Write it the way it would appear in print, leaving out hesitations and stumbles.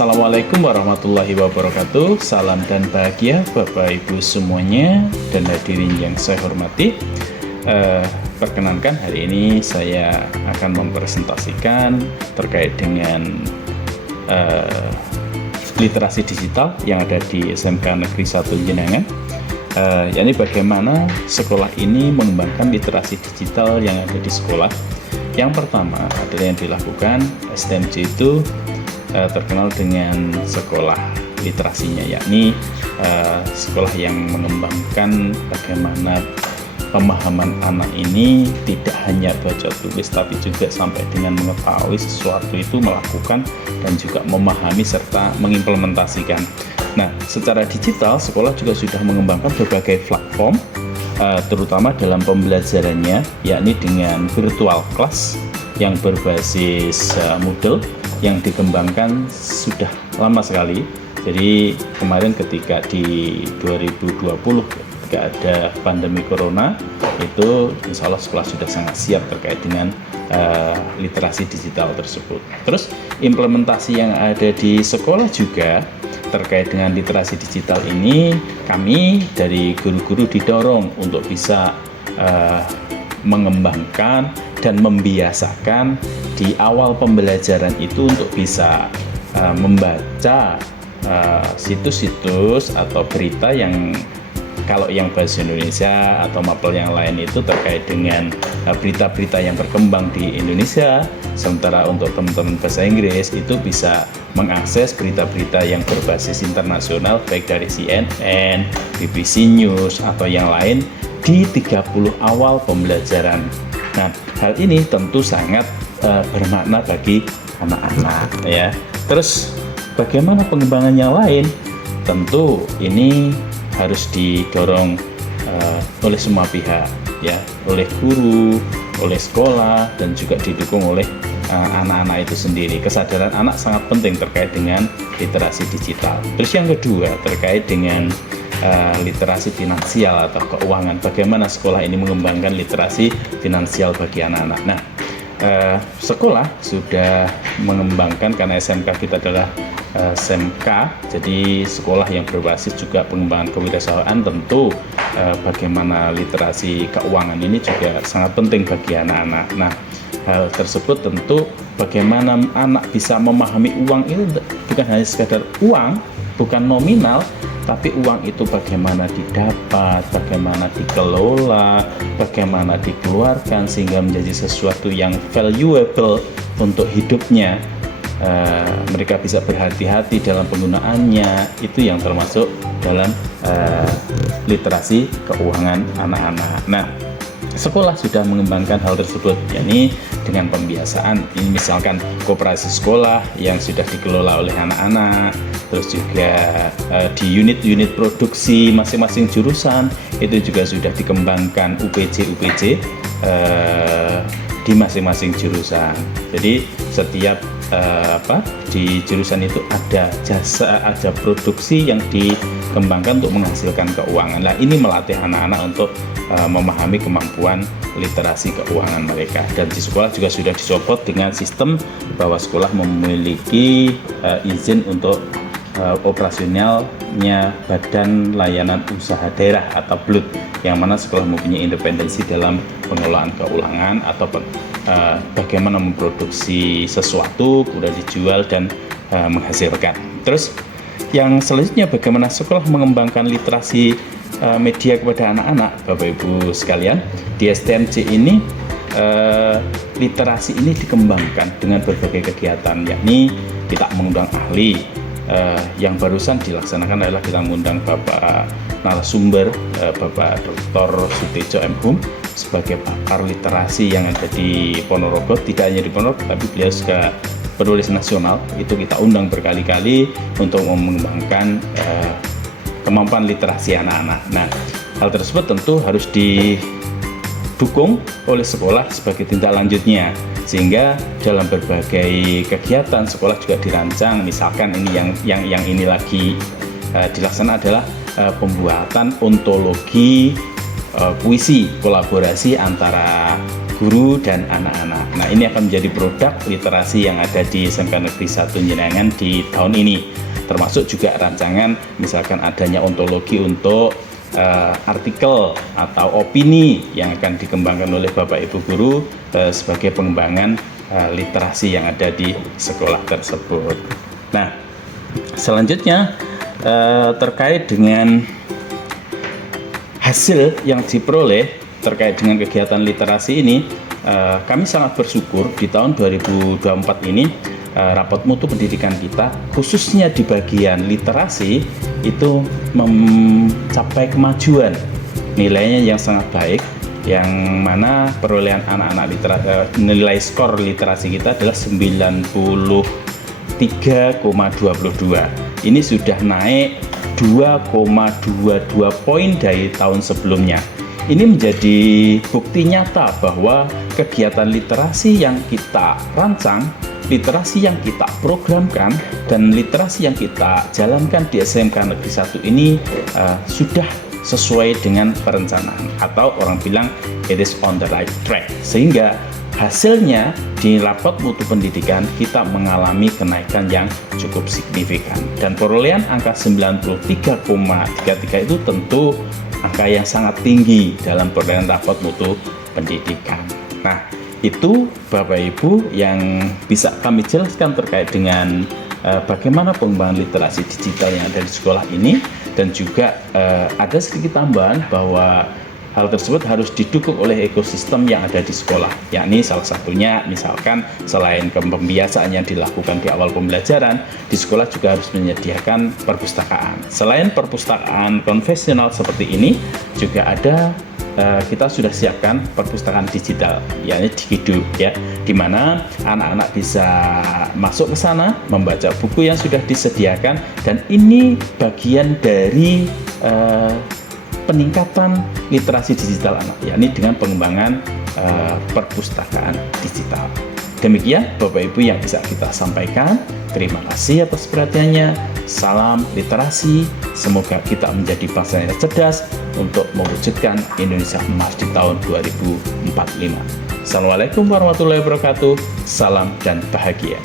Assalamualaikum warahmatullahi wabarakatuh. Salam dan bahagia Bapak Ibu semuanya dan hadirin yang saya hormati. Perkenankan hari ini saya akan mempresentasikan terkait dengan literasi digital yang ada di SMK Negeri 1 Jenangan. Yakni bagaimana sekolah ini mengembangkan literasi digital yang ada di sekolah. Yang pertama adalah yang dilakukan STMJ itu terkenal dengan sekolah literasinya, yakni sekolah yang mengembangkan bagaimana pemahaman anak ini tidak hanya baca tulis tapi juga sampai dengan mengetahui sesuatu itu, melakukan dan juga memahami serta mengimplementasikan. Nah, secara digital sekolah juga sudah mengembangkan berbagai platform terutama dalam pembelajarannya, yakni dengan virtual class yang berbasis Moodle yang dikembangkan sudah lama sekali. Jadi kemarin ketika di 2020 ketika ada pandemi corona itu insya Allah sekolah sudah sangat siap terkait dengan literasi digital tersebut. Terus implementasi yang ada di sekolah juga terkait dengan literasi digital ini, kami dari guru-guru didorong untuk bisa mengembangkan dan membiasakan di awal pembelajaran itu untuk bisa membaca situs-situs atau berita yang kalau yang bahasa Indonesia atau mapel yang lain itu terkait dengan berita-berita yang berkembang di Indonesia, sementara untuk teman-teman bahasa Inggris itu bisa mengakses berita-berita yang berbasis internasional baik dari CNN, BBC News atau yang lain di 30 awal pembelajaran. Nah, hal ini tentu sangat bermakna bagi anak-anak ya. Terus bagaimana pengembangan yang lain? Tentu ini harus didorong oleh semua pihak ya, oleh guru, oleh sekolah dan juga didukung oleh anak-anak itu sendiri. Kesadaran anak sangat penting terkait dengan literasi digital. Terus yang kedua terkait dengan literasi finansial atau keuangan. Bagaimana sekolah ini mengembangkan literasi finansial bagi anak-anak. Nah, sekolah sudah mengembangkan karena SMK kita adalah SMK, jadi sekolah yang berbasis juga pengembangan kewirausahaan. Tentu bagaimana literasi keuangan ini juga sangat penting bagi anak-anak. Nah, hal tersebut tentu bagaimana anak bisa memahami uang itu bukan hanya sekadar uang, bukan nominal, tapi uang itu bagaimana didapat, bagaimana dikelola, bagaimana dikeluarkan sehingga menjadi sesuatu yang valuable untuk hidupnya. Mereka bisa berhati-hati dalam penggunaannya, itu yang termasuk dalam literasi keuangan anak-anak. Nah, sekolah sudah mengembangkan hal tersebut, yakni dengan pembiasaan. Ini misalkan koperasi sekolah yang sudah dikelola oleh anak-anak, terus juga di unit-unit produksi masing-masing jurusan itu juga sudah dikembangkan UPJ di masing-masing jurusan. Jadi setiap di jurusan itu ada jasa, ada produksi yang dikembangkan untuk menghasilkan keuangan. Nah, ini melatih anak-anak untuk memahami kemampuan literasi keuangan mereka. Dan di sekolah juga sudah disupport dengan sistem bahwa sekolah memiliki izin untuk operasionalnya Badan Layanan Usaha Daerah atau BLUD, yang mana sekolah mempunyai independensi dalam pengelolaan keuangan atau bagaimana memproduksi sesuatu kemudian dijual dan menghasilkan. Terus yang selanjutnya bagaimana sekolah mengembangkan literasi media kepada anak-anak. Bapak Ibu sekalian, di STMJ ini literasi ini dikembangkan dengan berbagai kegiatan, yakni kita mengundang ahli. Yang barusan dilaksanakan adalah kita mengundang Bapak narasumber Bapak Dr. Sutejo M. Hum sebagai pakar literasi yang ada di Ponorogo. Tidak hanya di Ponorogo tapi beliau juga penulis nasional, itu kita undang berkali-kali untuk mengembangkan kemampuan literasi anak-anak. Nah, hal tersebut tentu harus didukung oleh sekolah sebagai tindak lanjutnya, sehingga dalam berbagai kegiatan sekolah juga dirancang. Misalkan ini yang ini lagi dilaksanakan adalah pembuatan ontologi puisi kolaborasi antara guru dan anak-anak. Nah, ini akan menjadi produk literasi yang ada di SMK Negeri 1 Jenangan di tahun ini, termasuk juga rancangan misalkan adanya ontologi untuk artikel atau opini yang akan dikembangkan oleh Bapak Ibu guru sebagai pengembangan literasi yang ada di sekolah tersebut. Nah, selanjutnya terkait dengan hasil yang diperoleh terkait dengan kegiatan literasi ini, kami sangat bersyukur di tahun 2024 ini rapat mutu pendidikan kita khususnya di bagian literasi itu mencapai kemajuan, nilainya yang sangat baik, yang mana perolehan anak-anak nilai skor literasi kita adalah 93,22. Ini sudah naik 2,22 poin dari tahun sebelumnya. Ini menjadi bukti nyata bahwa kegiatan literasi yang kita rancang, literasi yang kita programkan, dan literasi yang kita jalankan di SMK Negeri 1 ini sudah sesuai dengan perencanaan, atau orang bilang it is on the right track, sehingga hasilnya di rapat mutu pendidikan kita mengalami kenaikan yang cukup signifikan, dan perolehan angka 93,33 itu tentu angka yang sangat tinggi dalam perolehan rapat mutu pendidikan. Nah, itu Bapak Ibu yang bisa kami jelaskan terkait dengan bagaimana pengembangan literasi digital yang ada di sekolah ini, dan juga ada sedikit tambahan bahwa hal tersebut harus didukung oleh ekosistem yang ada di sekolah, yakni salah satunya misalkan selain pembiasaan yang dilakukan di awal pembelajaran, di sekolah juga harus menyediakan perpustakaan. Selain perpustakaan konvensional seperti ini, juga ada kita sudah siapkan perpustakaan digital, yakni Digidu, ya, di mana anak-anak bisa masuk ke sana, membaca buku yang sudah disediakan, dan ini bagian dari peningkatan literasi digital anak, yakni dengan pengembangan perpustakaan digital. Demikian Bapak Ibu yang bisa kita sampaikan. Terima kasih atas perhatiannya. Salam literasi. Semoga kita menjadi bangsa yang cerdas untuk mewujudkan Indonesia emas di tahun 2045. Assalamualaikum warahmatullahi wabarakatuh. Salam dan bahagia.